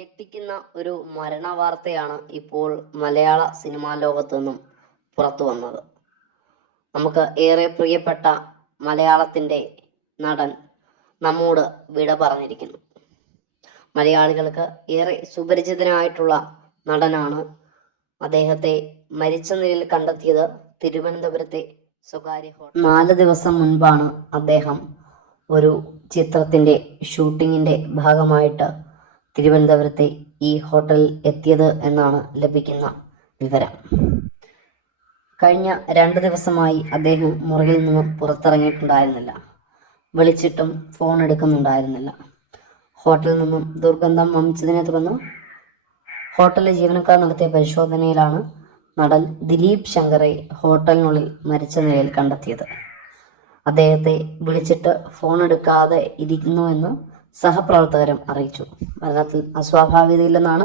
ഞെട്ടിക്കുന്ന ഒരു മരണ വാർത്തയാണ് ഇപ്പോൾ മലയാള സിനിമാ ലോകത്തു നിന്നും പുറത്തു വന്നത്. നമുക്ക് ഏറെ പ്രിയപ്പെട്ട മലയാളത്തിന്റെ നടൻ നമ്മോട് വിട പറഞ്ഞിരിക്കുന്നു. മലയാളികൾക്ക് ഏറെ സുപരിചിതനായിട്ടുള്ള നടനാണ് അദ്ദേഹത്തെ മരിച്ച നിലയിൽ കണ്ടെത്തിയത് തിരുവനന്തപുരത്തെ സ്വകാര്യ ഹോട്ടൽ. നാല് ദിവസം മുൻപാണ് അദ്ദേഹം ഒരു ചിത്രത്തിന്റെ ഷൂട്ടിങ്ങിന്റെ ഭാഗമായിട്ട് തിരുവനന്തപുരത്തെ ഈ ഹോട്ടലിൽ എത്തിയത് എന്നാണ് ലഭിക്കുന്ന വിവരം. കഴിഞ്ഞ രണ്ട് ദിവസമായി അദ്ദേഹം മുറിയിൽ നിന്നും പുറത്തിറങ്ങിയിട്ടുണ്ടായിരുന്നില്ല. വിളിച്ചിട്ടും ഫോൺ എടുക്കുന്നുണ്ടായിരുന്നില്ല. ഹോട്ടലിൽ നിന്നും ദുർഗന്ധം വമിച്ചതിനെ തുടർന്ന് ഹോട്ടലിലെ ജീവനക്കാർ നടത്തിയ പരിശോധനയിലാണ് നടൻ ദിലീപ് ശങ്കറെ ഹോട്ടലിനുള്ളിൽ മരിച്ച നിലയിൽ കണ്ടെത്തിയത്. അദ്ദേഹത്തെ വിളിച്ചിട്ട് ഫോൺ എടുക്കാതെ ഇരിക്കുന്നുവെന്ന് സഹപ്രവർത്തകരും അറിയിച്ചു. മരണത്തിൽ അസ്വാഭാവികതയില്ലെന്നാണ്